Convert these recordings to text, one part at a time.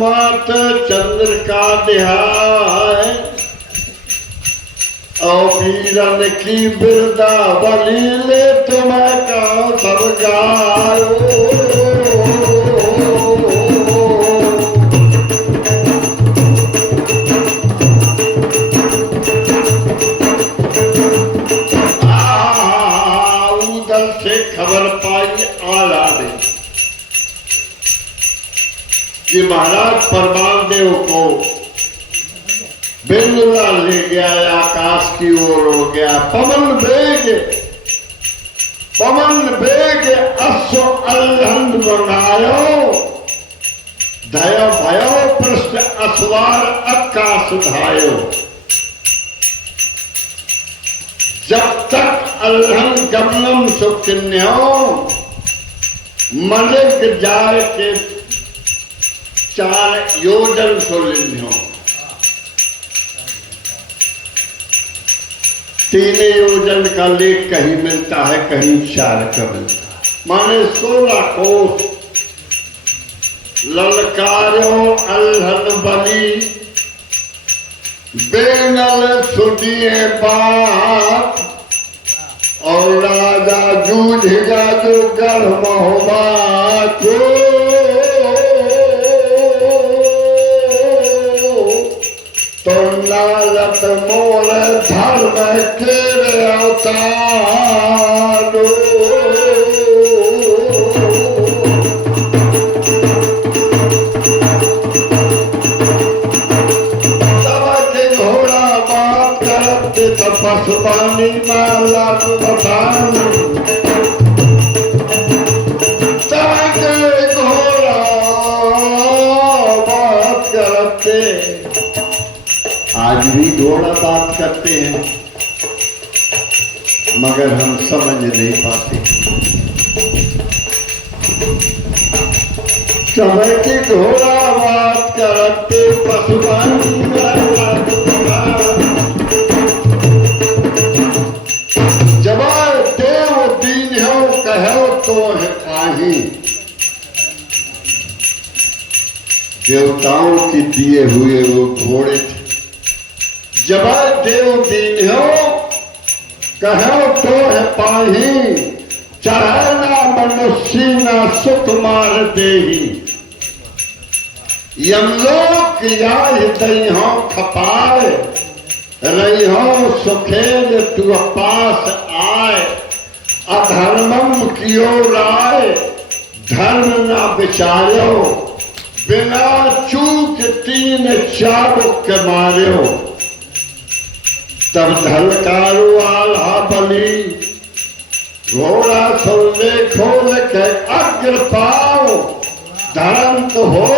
मात चंद्र का दिहाय और वीरन की बिरदावली ले तुम्हें का सब गायो। उधर से खबर पाई आला ने कि महाराज परमादेव को बिंदुला ले गया, आकाश की ओर हो गया। पवन बेग अश्व अल्हंद बनायो, धयो भयो पृष्ठ अश्वार आकाश धायो। जब तक अल्हंद गमनम सुकिन्यो, मलिक जाय के 4 योजन सुलिन्यो। 3 योजन का लेख कहीं मिलता है, कहीं 4 का मिलता है, माने 16 कोस। ललकारो अल्हद बली बेनल सुनिए बात, और राजा जूझेगा जो गर्भ होगा तो लालत मोल धर्म के अवतार। सबके घोड़ा बात करते पशुपानी माला बतान। सबके घोड़ा बात करते, आज भी घोड़ा बात करते हैं मगर हम समझ नहीं पाते। समय के घोड़ा बात करते पशुपानी जब देव दीन हो कहो तो है पाही। देवताओं की दिए हुए वो घोड़े थे। जब देव दीन हो कहो तो है पाही, चढ़ना मनुष्य न सुख मार देही। यमलोक याह दई हो खपाए, रही हो सुखेल तू पास आए। अधर्मम कियो राय, धर्म न विचार्यो, बिना चूक 3 चाबुक मार्यो। तब धलकारू आल्हा बली, घोड़ा सोले खोल के अग्र पाओ। धरंत हो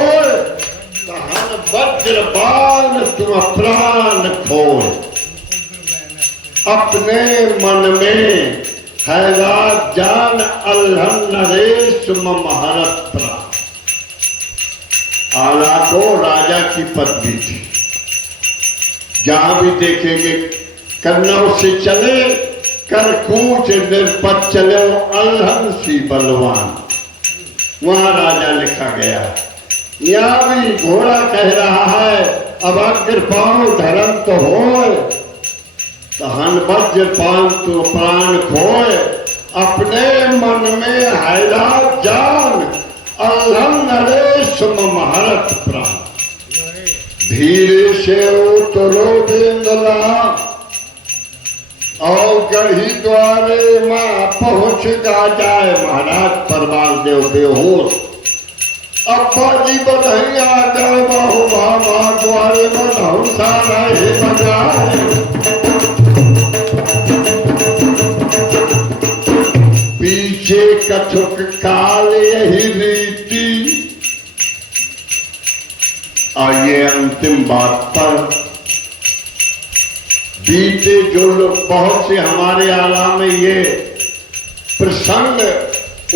तहन वज्रबाण तुम प्राण खोल। अपने मन में हैरात जान अल्हन नरेश महरत प्राण। आला को राजा की पदवी थी। जहां भी देखेंगे कन्नौज से चले कर कूच निरपत चले अल्हन सी बलवान, वहां राजा लिखा गया। यहाँ भी घोड़ा कह रहा है अब अग्र पाओ धर्म तो हो, तहन वज्र पान तो प्राण खोए। अपने मन में हैरात जान अल्हन नरेश महरत प्राण। धीरे से उतरो बेंदला और गढ़ी द्वारे मां पहुंच गा जाए। महाराज परमादेव बेहोश। अब्बा जी बधैया गए बहु मामा द्वारे बधौ सारा ही बजाए। पीछे कछुक काल यही रीति। और ये अंतिम बात पर बीते जो लोग बहुत से हमारे आला में ये प्रसंग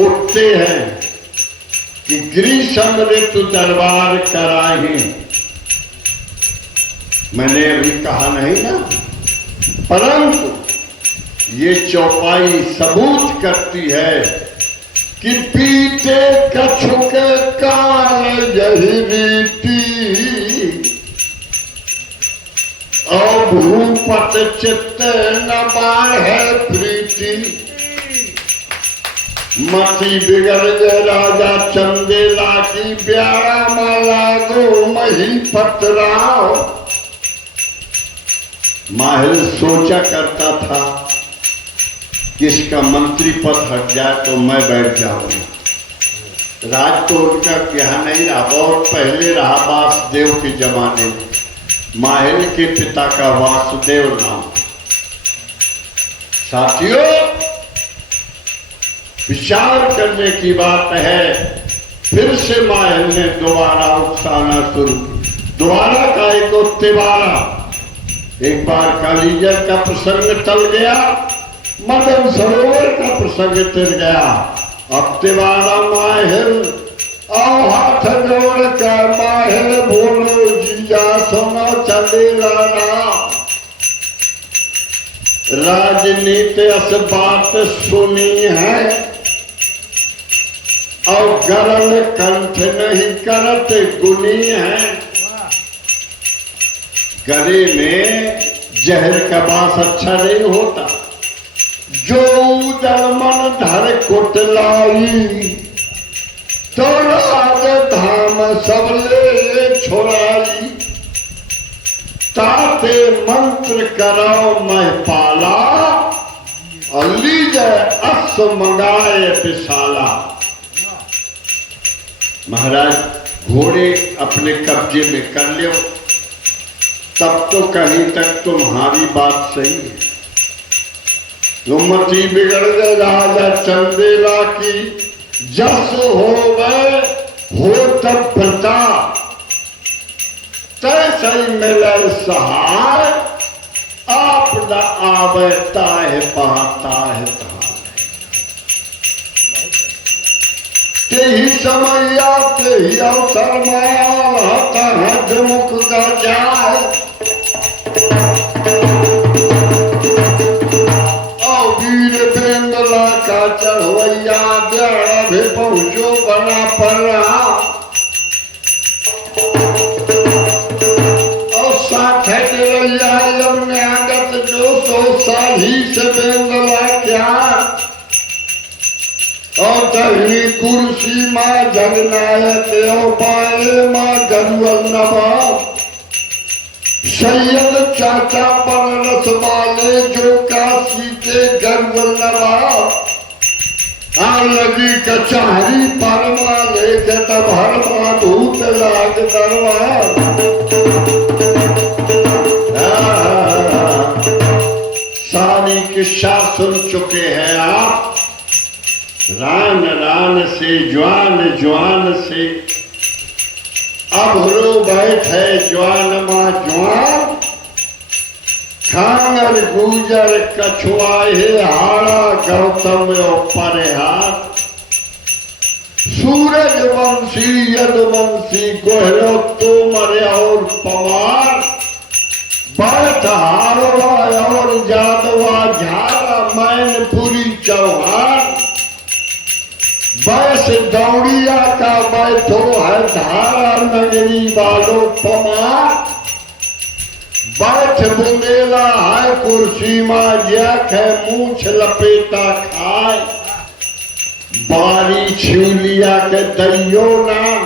उठते हैं कि ग्रीष्म ऋतु दरबार कराही। मैंने अभी कहा नहीं ना, परंतु ये चौपाई सबूत करती है कि पीते कछुक काल यही रीति और भूपत चित्त न बाढ़े प्रीति। मति बिगड़ गए राजा चंदेला की ब्यारा माला गो मही पतराव। माहिर सोचा करता था किसका मंत्री पद हट जाए तो मैं बैठ जाऊंगा। राज तो उनका यहाँ नहीं रहा, बहुत पहले रहा वासुदेव के जमाने में। माहिर के पिता का वासुदेव नाम। साथियों, विचार करने की बात है। फिर से माहिर ने दोबारा उकसाना शुरू, दोबारा का एक तिवारा। एक बार कालीजर का प्रसंग टल गया, मदन सरोवर का प्रसंग तिर गया। अब तिवारा माहिर आओ हाथ जोड़ कर माहिर बोलो जीजा सुनो चंदेला राम। राजनीति अस बात सुनी है और गरल कंठ नहीं करत गुनी है। गले में जहर का बास अच्छा नहीं होता। जो उदर मन धर कुटलाई तो राज धाम सब ले छोड़ाई। ताते मंत्र कराओ मैं पाला और लीजय अस मंगाए विशाला। महाराज घोड़े अपने कब्जे में कर लियो, तब तो कहीं तक तुम्हारी बात सही है। मति बिगड़ गए राजा चंदेला की, जस हो गए हो तब प्रताप। तैसे ही मिले सहाय, आप न आवे ताहे पाता है ही समैया ते ही अवसर माल हत मुख का जाए। और वीर बेंगला का चढ़वैया ब्याड़ा भी पहुंचो बना पर रहा। और साथ रैया यमुने आगत जो सो साही से बेंगला क्या। और दही कुर्सी माँ जगनायक बाए माँ गरुअल नवाब। सैयद चाचा बनारस वाले जो काशी के गरुअल नवाब। लगी कचहरी परमा लेके तब हरमा भूत लाग दरबार। सारी किस्सा सुन चुके हैं आप। रान रान से जवान जवान से अब रो बैठे जवान माँ जवान। खांगर गुजर कछुआहे हाड़ा गौतम परे हाथ। सूरज वंशी यदुवंशी गोहरो तोमर और पवार। बैठ हारवा और जादवा झारा मैनपुरी चौहान। बैस दौड़िया का बैठो है धारा नगरी वालों पमार। बैठ बुंदेला है कुर्सी में जैक है मूछ लपेटा खाए। बारी छिलिया के दैयो नाम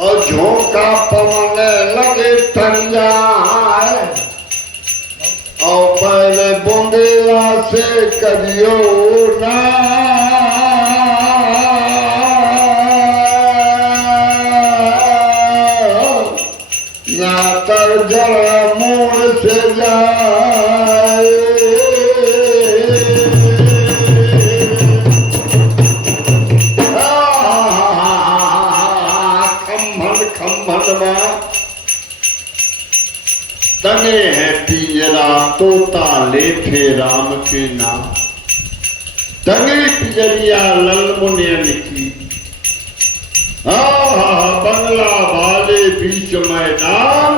और झोंका पवने लगे तरिया है। और पहले बुंदेला से करियो ना। जरा मोड़ से जाए। खम्भन खम्भन तने है पिंजरा तोता लेखे राम के नाम। तने पिंजरिया ललमुनियन की। बंगला वाले बीच मैदान।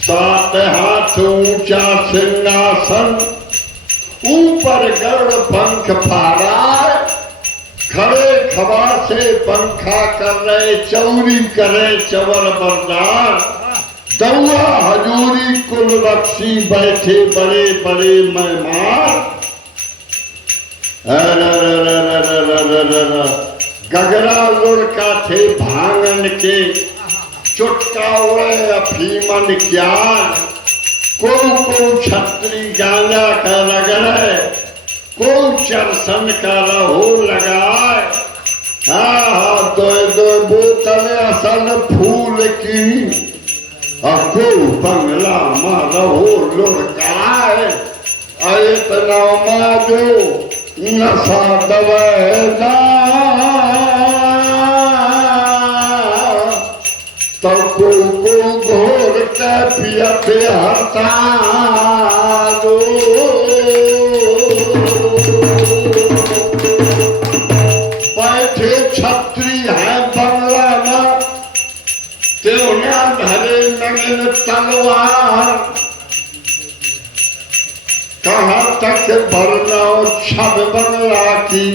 7 हाथ ऊंचा सिंहासन ऊपर गरुड़ पंख फाड़ा। खड़े खबा से पंखा कर रहे चौरी करे चवर बरदार, दौआ हजूरी कुल बख्शी बैठे बड़े बड़े मेहमान। गगरा लुढ़का थे भांगन के, चुटका उड़े अफीमन ज्ञान। को छतरी गांजा का रगड़े, को चरसन का रहो लगाए। दो दो बोतल असल फूल की, को बंगला में रहो लुढ़काए। इतना माजो नशा दवेला, तो को घोर के पियते हता दो। बैठे छत्री है बंगला में, त्यों धरे नगन तलवार। कहाँ तक भरना छब बंगला की,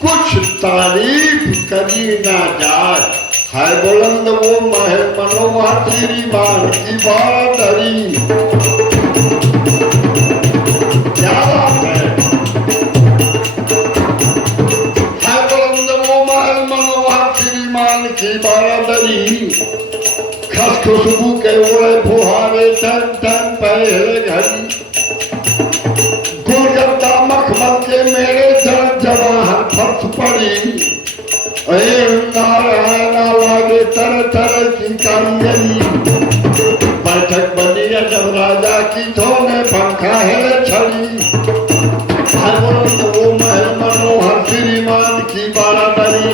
कुछ तारीफ करी ना जाए। है बुलंद वो महल मनोहर तेरी मान की बादरी। क्या बात है बुलंद वो महल मनोहर तेरी मान की बादरी। खस खुशबू के उड़े फुहारे टन टन पहले घड़ी। गुलगप्ता मखमल के मेरे जड़ जवाहर फर्श पड़ी। नारायण लागे तरह तरह की कारीगरी। बैठक बनी है जब राजा की, धोने पंखा है छड़ी। वो महल मनोहर श्रीमान की बारादरी।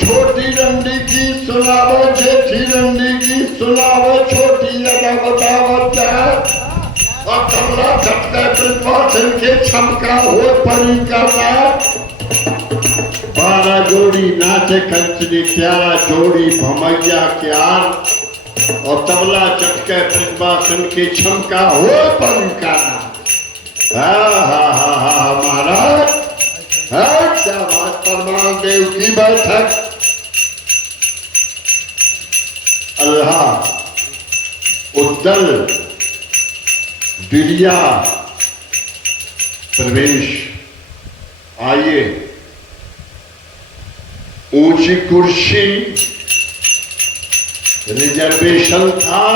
छोटी रंडी की सुनावो, जेठी रंडी की सुनावो, छोटी अदा बतावो जाए। और तबला झटके प्रतिभाषण के छमका हो परी का रात। 12 जोड़ी नाचे कंचनी प्यारा जोड़ी भमैया क्यार। और तबला झटके प्रतिभाषण के छमका हो परी का रात। महाराज क्या बात, परमान देव की बैठक। अल्लाह उद्दल दिलिया प्रवेश। आइए, ऊंची कुर्सी रिजर्वेशन था,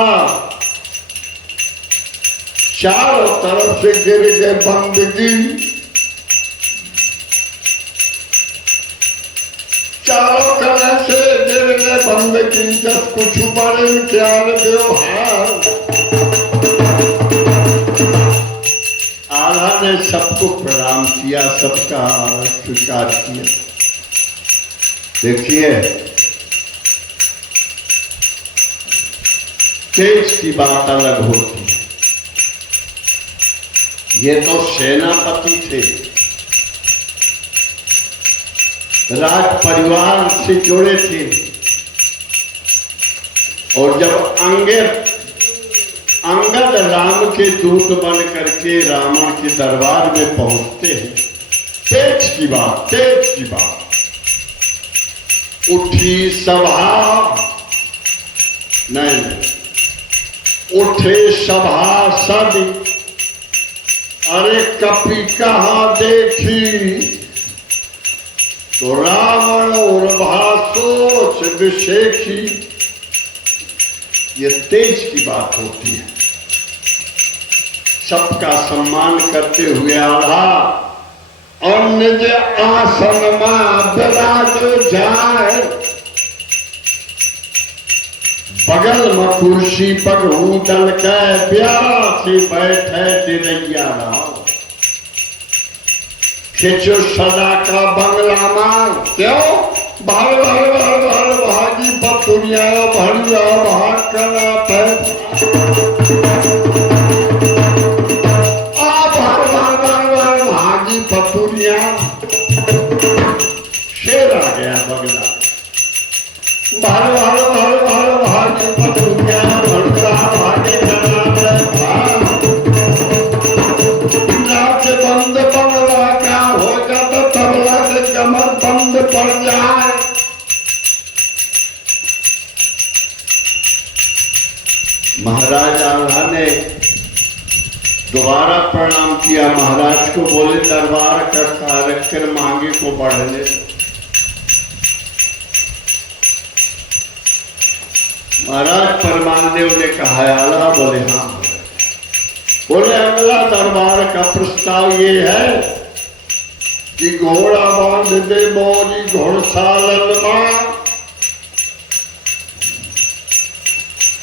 चारों तरफ से गिर गए बंदगी। चारों तरफ से गिर गए बंदगी। जब कुछ बड़े ख्याल व्यवहार। आला ने सबको प्रणाम किया, सबका स्वीकार किया। देखिए, तेज की बात अलग होती। ये तो सेनापति थे, राज परिवार से जुड़े थे। और जब अंगद राम के दूत बन करके रावण के दरबार में पहुंचते हैं, तेज की बात, तेज की बात। उठी सभा नहीं, उठे सभासद। अरे कपि कहाँ देखी, तो रावण और भासोच विशेखी। ये तेज की बात होती है। सबका सम्मान करते हुए आला और निज आसन में विराज जाए। बगल में कुर्सी पर दल के प्यारा से बैठे तिरैया राव। खिंचो सदा का बंगला मां, क्यों भर भर भर भर भागी बतुरिया भरिया भाग करा भर भर भर भर भागी बतुरिया। शेर आ गया बंगला। भर भर भर भर भागी बतुरिया भरता भागे करा नाच बंद महाराज आल्हा ने दोबारा प्रणाम किया। महाराज को बोले दरबार का कार्यक्रम आगे को बढ़ने। महाराज परमानदेव ने कहा आला? बोले हाँ। बोले अगला दरबार का प्रस्ताव ये है कि घोड़ा बांध दे मोरी घोड़सालन मां,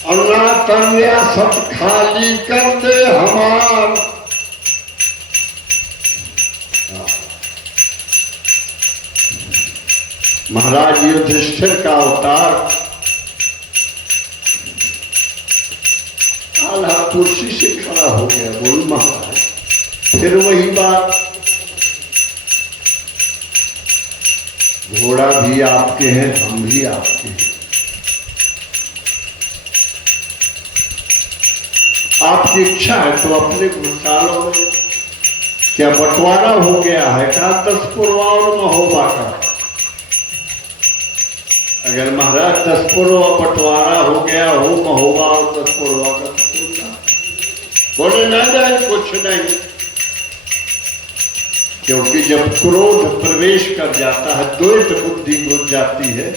अल्लाह तन्या सब खाली कर दे हमार। महाराज युधिष्ठिर का अवतार आल्हा कुर्सी से खड़ा हो गया। बोल महाराज फिर वही बात, घोड़ा भी आपके हैं, हम भी आपके हैं। आपकी इच्छा है तो अपने घुड़सालों में क्या बंटवारा हो गया है? क्या 10 पुरवा और महोबा का? अगर महाराज 10 पुरवा बंटवारा हो गया हो, महोबा और 10 पुरवा का, बोले ना जाए कुछ नहीं। क्योंकि जब क्रोध प्रवेश कर जाता है, द्वैत बुद्धि घुस जाती है,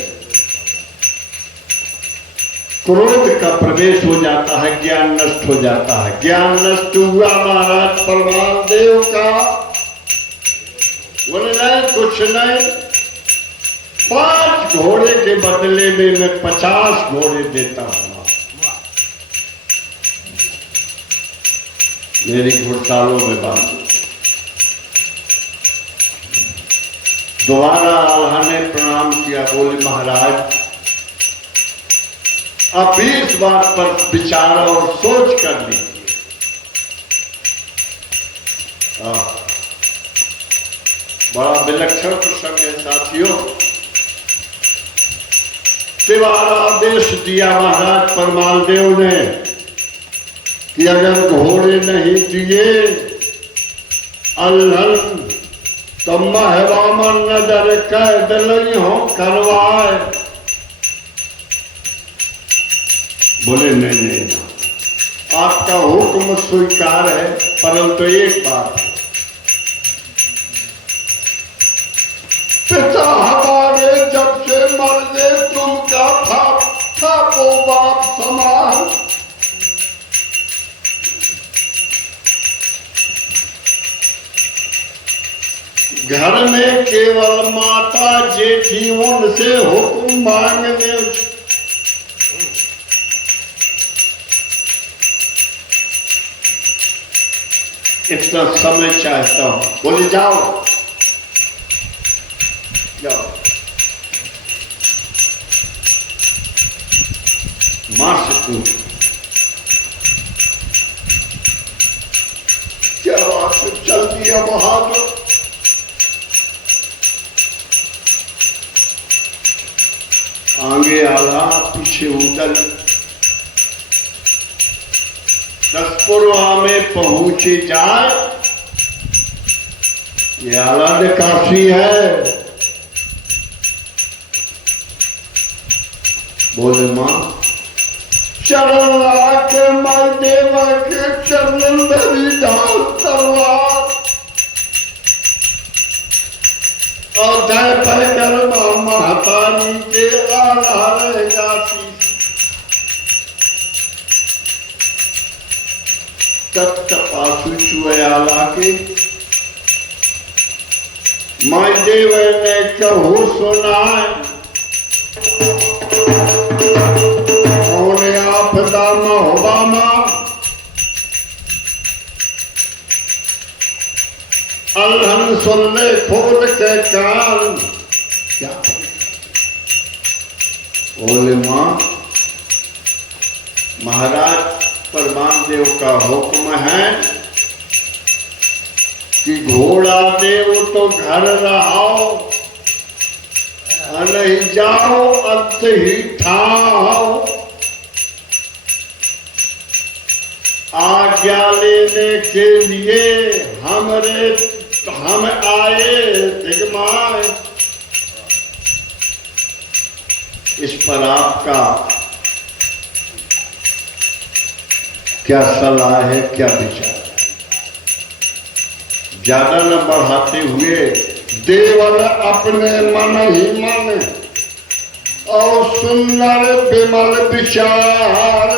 क्रोध का प्रवेश हो जाता है, ज्ञान नष्ट हो जाता है। ज्ञान नष्ट हुआ महाराज परमादेव का। बोले नहीं कुछ नहीं, 5 घोड़े के बदले में मैं 50 घोड़े देता हूं। मेरी घुड़सालों में बांध। दोबारा आल्हा ने प्रणाम किया। बोले महाराज अब इस बात पर विचार और सोच कर लीजिए। बड़ा विलक्षण प्रसंग है साथियों। तिवारा आदेश दिया महाराज परमालदेव ने कि अगर घोड़े नहीं दिए अल्हन तो महवामन नजर कैद नहीं हो करवाए। बोले नहीं नहीं, आपका हुक्म स्वीकार है, परंतु एक बात, पिता हमारे जब से मर गए तुमका था वो बाप समान। घर में केवल माता जेठी उनसे हुक्म मांगने। इतना समय चाहता हूं। बोले जाओ जाओ, मां से पूछ क्या बात चल दिया बहादुर। आगे आला पीछे उदल। 10 पुरवा में पहुंचे जाए, ये आला ने काफी है। बोले मां चरण आके माई देवा के चरण धरी डाल तलवार और दय पैकर महतारी के आला रहेगा। तपासु चुआला के माई देव ने कहू सुनाए। कौन आपदा महोबा मां अल्हन सुन ले खोल के कान। क्या बोले मां महाराज परमादेव का हुक्म है कि घोड़ा देव तो घर रहो, नहीं जाओ अंत ही ठाओ। आज्ञा लेने के लिए हम आए दिगमाए। इस पर आपका क्या सलाह है, क्या विचार है। ज्यादा न बढ़ाते हुए देवल अपने मन ही मन और सुंदर विमल विचार,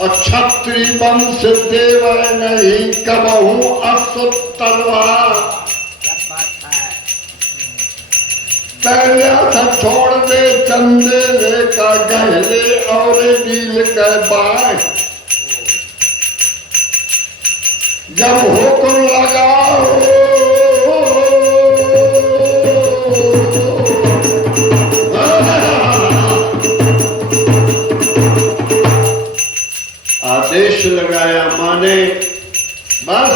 क्षत्रि वंश देव नहीं कबहू असुत तलवार। पहले था छोड़ दे चंदेले का गहले और नील के बाय, जब हुक्म लगाओ आदेश लगाया माने बस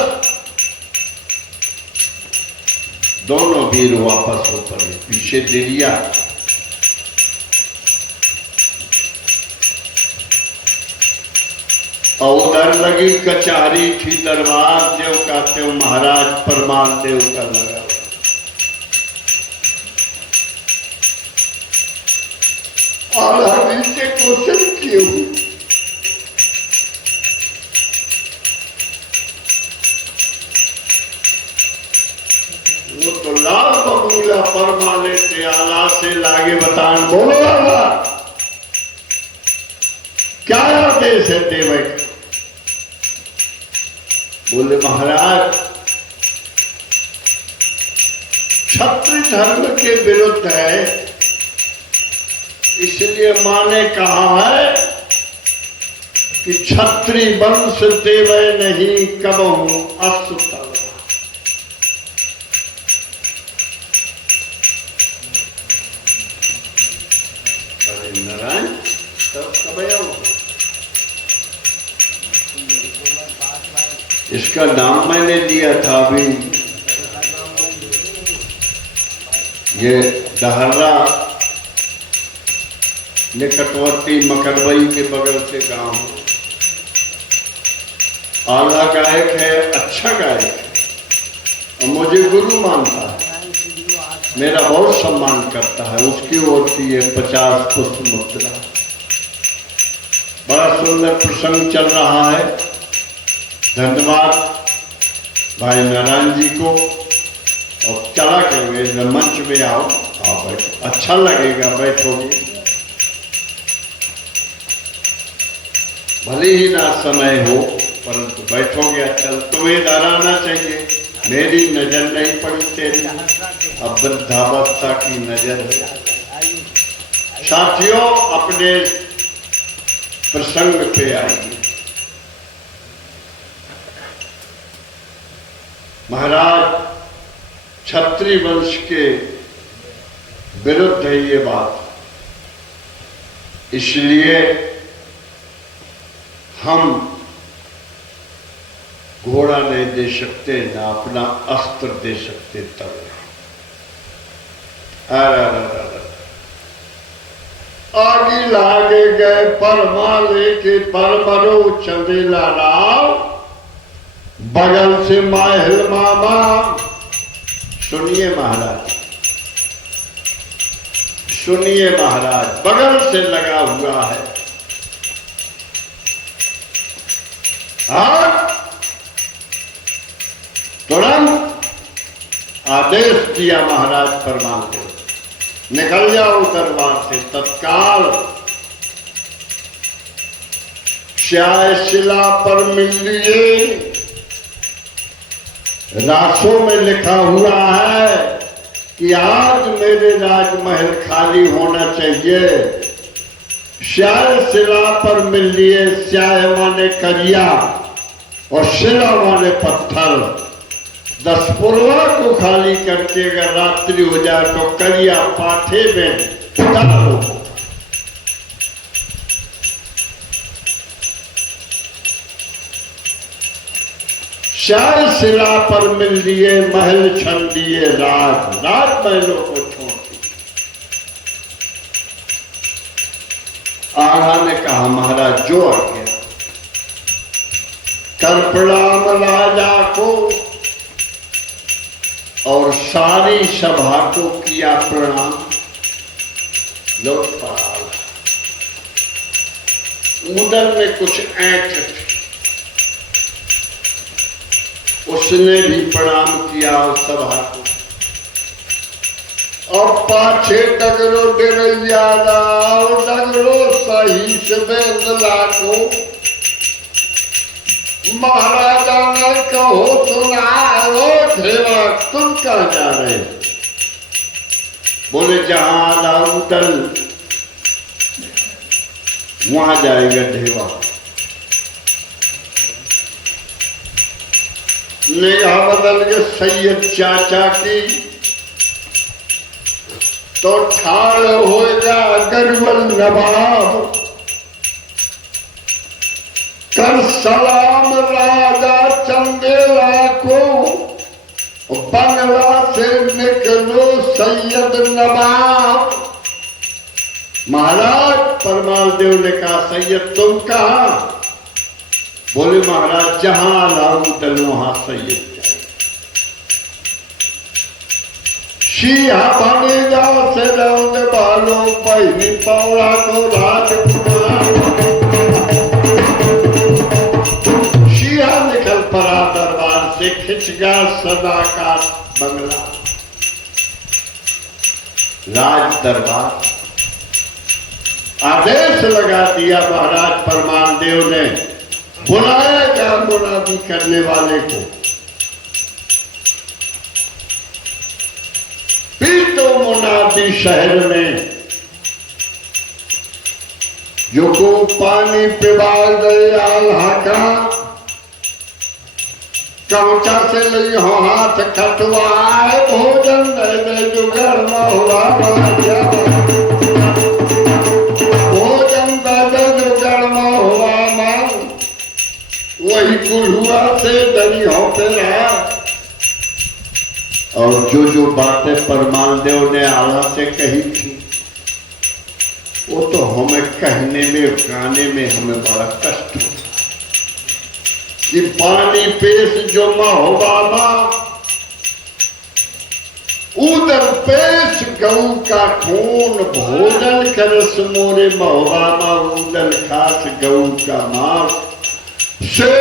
दोनों वीर वापस हो पड़े, पीछे दे दिया। और उधर लगी कचहरी थी दरबार, देव का त्यों महाराज परमान देव का लगा। और हम इसे क्वेश्चन किए हुए वो तो लाल बबूला परमाले से आला से लागे बतान बोलो वाला क्या आदेश है देवक। बोले महाराज क्षत्रिय धर्म के विरुद्ध है, इसलिए मां ने कहा है कि क्षत्रिय वंश देव नहीं कबहू असुत। नारायण तब कब इसका नाम मैंने दिया था अभी, ये दहर्रा निकटवर्ती मकरबई के बगल से गांव। आला गायक है, अच्छा गायक है और मुझे गुरु मानता है, मेरा बहुत सम्मान करता है। उसकी ओर की ये 50 पुष्प मुद्रा। बड़ा सुंदर प्रसंग चल रहा है। धन्यवाद भाई नारायण जी को। और चला करेंगे मंच में आओ, आप बैठो, अच्छा लगेगा, बैठोगे। भले ही ना समय हो परंतु बैठोगे अच्छा। तुम्हें डराना चाहिए, मेरी नजर नहीं पड़ी तेरी, अब वृद्धावस्था की नजर है। साथियों अपने प्रसंग पे आइए। महाराज क्षत्रिय वंश के विरुद्ध है ये बात, इसलिए हम घोड़ा नहीं दे सकते, ना अपना अस्त्र दे सकते। तब आगे लागे गए परमा लेके परमरो चंदेला राव, बगल से माहिल मामा। सुनिए महाराज, सुनिए महाराज, बगल से लगा हुआ है। तुरंत आदेश दिया महाराज परमान देव, निकल जाओ दरबार से तत्काल। श्याय शिला पर मिल लिए, रासों में लिखा हुआ है कि आज मेरे राजमहल खाली होना चाहिए। श्याय शिला पर मिल लिए, श्याय माने करिया और शिला माने पत्थर। 10 पुरवा को खाली करके अगर रात्रि हो जाए तो करिया पाठे में डालो। श्याय शिला पर मिल लिए, महल छन दिए राज, राजमहलों को छोड़ दिए। आगा ने कहा महाराज जो आ गया, कर प्रणाम राजा को और सारी सभा को किया प्रणाम। लोग उधर में कुछ ऐंठ थी, उसने भी प्रणाम किया उस सभा को। और पाछे डगरो डेरैया डगरो सही से बेंदला को महाराजा ने कहो सुनाओ ढेवा तुम कहाँ जा रहे? बोले जहां लाउदल वहां जाएगा ढेवा। निगाह बदल के सैयद चाचा की तो ठाड़ होगा गरबल नवाब कर सलाम राजा चंदेला को बंगला से निकलो सैयद नवाब। महाराज परमाल देव ने कहा सैयद तुम कहा? बोले महाराज जहां लाउदल वहां सैयद जाए। शिया बनेगा से रौद बालों पहली पौड़ा को राजकुमार। शिया निकल पड़ा दरबार से खिंच गया सदा का बंगला राज दरबार। आदेश लगा दिया महाराज परमान देव ने बुलाया गया मुनादी करने वाले को। पीतो मुनादी शहर में जो को पानी पिवा गए आल्हा का कवचा से ली हो हाथ खटवाए भोजन दे जो गर्मा हुआ भोजन दे जो गर्मा हुआ मां वही गुरुआ से दरी हो पे रहा। और जो बातें परमाल देव ने आला से कही थी वो तो हमें कहने में गाने में हमें बड़ा कष्ट होता कि पानी पेश जो महोबामा उधर पेश गऊ का खून भोजन करस मोरे महोबामा उधर खास गऊ का मांस से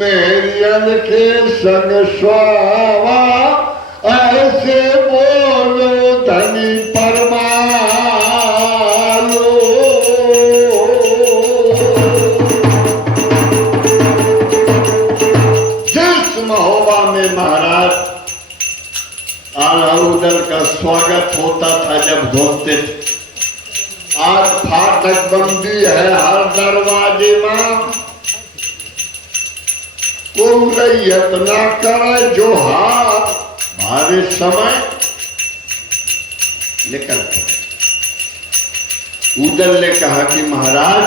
मेरियन के संग स्वावा ऐसे बोलो धनी परमालो। जिस महोबा में महाराज आलाउदल का स्वागत होता था जब धोते थे, आज फाटक बंदी है हर दरवाजे में कोई रैयत ना करे जो हाथ भारे समय निकल पड़े। उदल ने कहा कि महाराज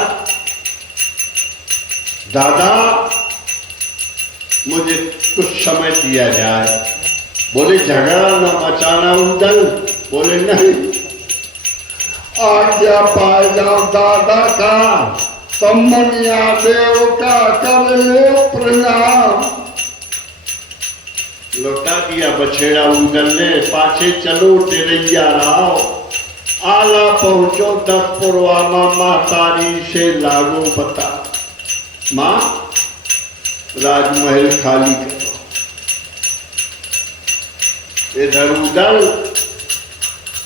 दादा मुझे कुछ समय दिया जाए। बोले झगड़ा ना मचाना उदल। बोले नहीं आज्ञा पाए जाओ दादा का सम्मनिया देव का कर ले प्रणाम। लौटा दिया बछेड़ा उदल ने। पाछे चलो डेरैया राव आला पहुंचो 10 पुरवामा महतारी से लागो पता। मां राजमहल खाली करो। इधर उधर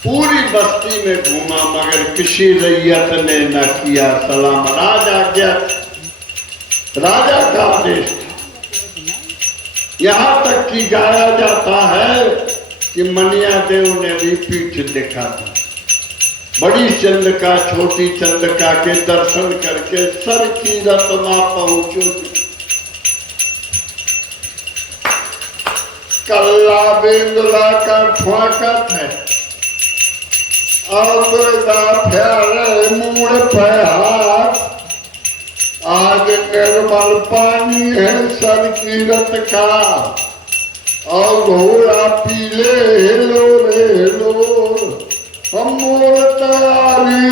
पूरी बस्ती में घूमा मगर किसी रैयत ने न किया सलाम। राजा का आदेश था। यहां तक कि गाया जाता है कि मनिया देव ने भी पीठ दिखा दी। बड़ी चंद्रिका छोटी चंद्रिका के दर्शन करके सर की रत्मा पहुंचो। कल्ला बेंदुला का ठुआकत है अब प्यारे मूड पे हाथ। आज निर्मल पानी है सर कीरत का और घोड़ा पीले हेलो रे हेलो। हम मोर तैयारी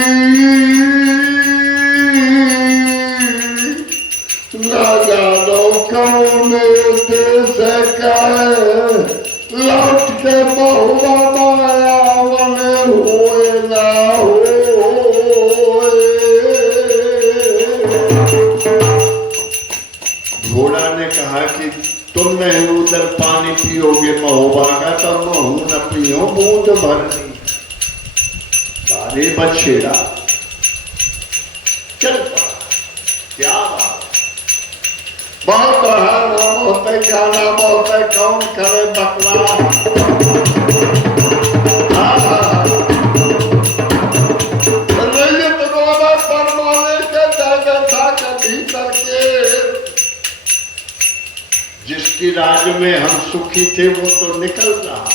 ना जानो कौन देश का लौट के बहुआ माया बने हुए ना हो। तम हूं न पियो बूंद भरनी। बारे बछेड़ा चल पड़ा। क्या बात, बहुत नाम होते, क्या नाम होते, कौन करे बकवास। भीतर के जिसकी राज में हम सुखी थे वो तो निकल रहा,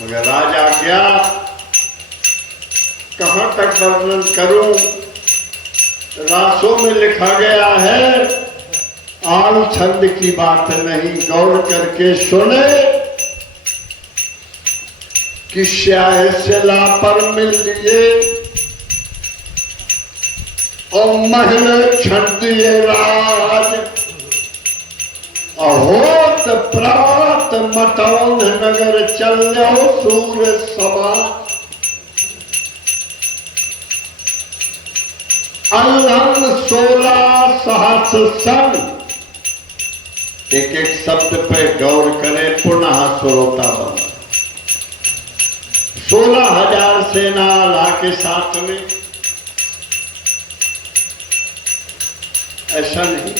मगर राजा क्या, कहां तक वर्णन करूं। रासों में लिखा गया है, आल छंद की बात नहीं, गौर करके सुने कि स्याह से लापर मिल लिए और महल छंद ये राज, अहोत प्रात मतौन नगर चलो सूर्य समाज। अल्हन 16 सहस्र सन, एक एक शब्द पे गौर करें, पुनः श्रोता बन। 16,000 सेना अल्लाह के साथ में, ऐसा नहीं,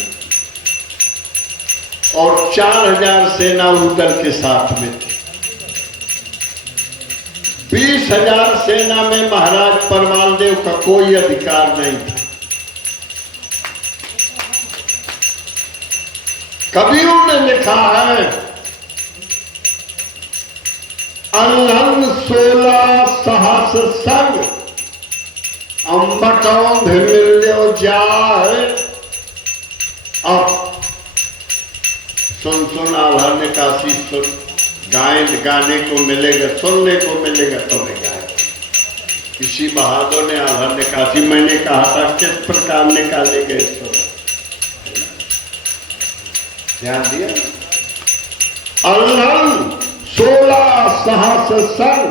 और 4,000 सेना उदल के साथ में थी। 20,000 सेना में महाराज परमाल देव का कोई अधिकार नहीं था। कवियों ने लिखा है, अल्हन 16 सहस्र संग, अम्बटौंध मिल्यो जाए। अब सुन आल्हा ने काशी सुन, गाने को मिलेगा, सुनने को मिलेगा तो मैं गाए। किसी बहादुर ने आल्हा ने काशी, मैंने कहा था किस प्रकार निकाले गए सुर, ध्यान दिया। अल्हन 16 सहस्र संग,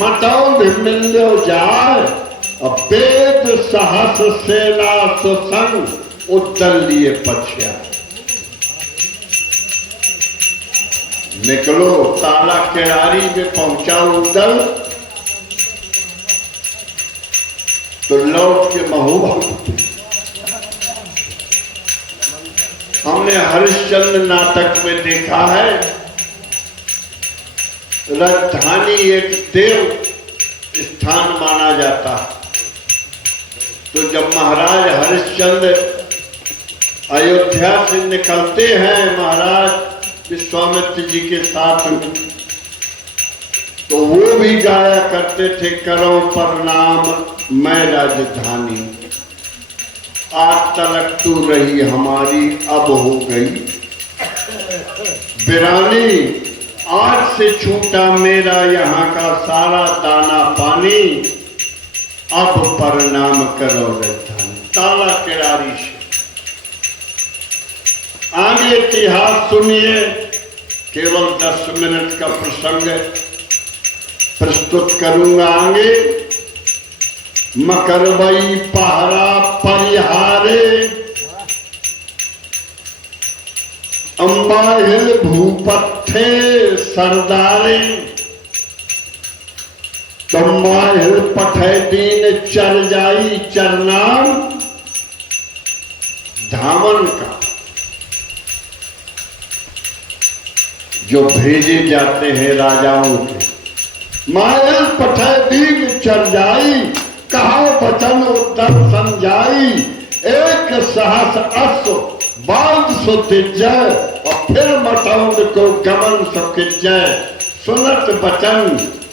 मतौंध मिल्यो जाए। और वेद सहस्र सेना सुसंग, उद्दल लिए पछया। निकलो, ताला केरारी में पहुंचा उद्दल, तो लौट के महुआ। हमने हरिश्चंद्र नाटक में देखा है, राजधानी एक देव स्थान माना जाता है। तो जब महाराज हरिश्चंद्र अयोध्या से निकलते हैं महाराज विश्वामित्र जी के साथ, तो वो भी गाया करते थे, करो प्रणाम मैं राजधानी, आज तलक तू रही हमारी, अब हो गई बिरानी। आज से छूटा मेरा यहाँ का सारा दाना पानी, अब प्रणाम करो राजधानी। ताला केरारी से आगे इतिहास सुनिए, केवल 10 मिनट का प्रसंग प्रस्तुत करूंगा आगे। मकरबई पहरा परिहारे, अंबाहिल भूपत्थे सरदारे। तंबाहिल पठे दीन चर जाई चरनाम, धामन का जो भेजे जाते हैं राजाओं के। मायल पठे दीन चर जाई, कहा वचन उद्धर समझाई। एक सहस अश्व बांध सो तिजय, और फिर मतौंध को गमन सकिजय। सुनत वचन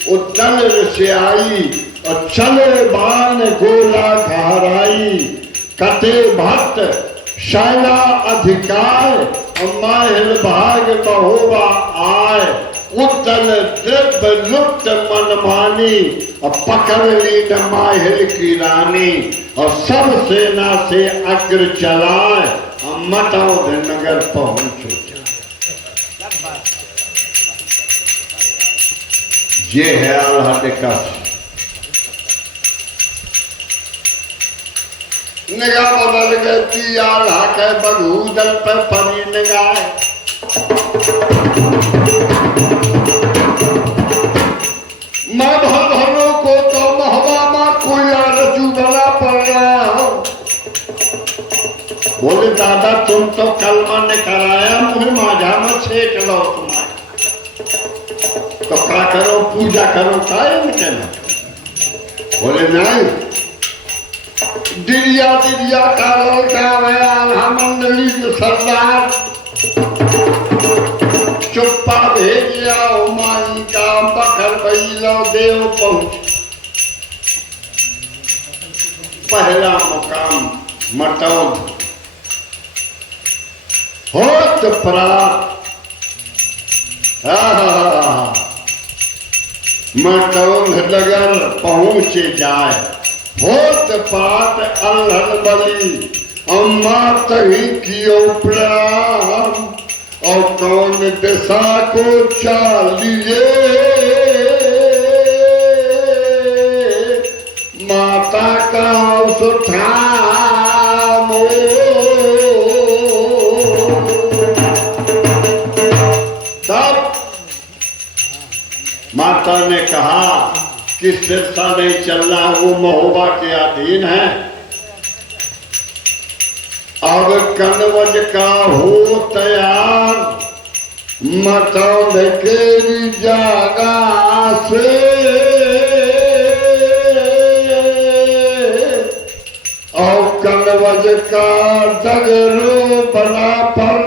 उद्दल से आई, और चले बाण गोला घहराई। कते भट्ट शैला अधिकार, माहिल भाग महोबा आय। उद्दल द्रव्य लुप्त मनमानी, और पकड़ ली न माहिल की रानी। और सब सेना से अग्र चलाए, और मतौंध नगर पहुंचो जाए। ये है अल्लाह के काशी। निगाह बदल गई, आल्हा के बगूदल पर परी निगाह। तुम तो कलमा ने कराया, मुझे माझा में छेक लो तुम्हारे, तो क्या करो, पूजा करो, काय कहना? बोले नहीं, दिरिया दिरिया काल का वया मंडली के सरदार चुप्पा भेज आओ, माई का बखर बैलो देव पहुंच। पहला मुकाम मटौंध होत प्रात, मटौंध नगर पहुंच जाए, होत प्रात अल्हड़ बली, अम्मा तही कियो प्राण, और कौन दिशा को चालिए, माता का सुठामो। तब माता ने कहा कि सिरसा नहीं चलना, वो महोबा के अधीन है। अब कनवज का हो तैयार, मटौंध केरी जागा से, और कनवज का डगरो बना पर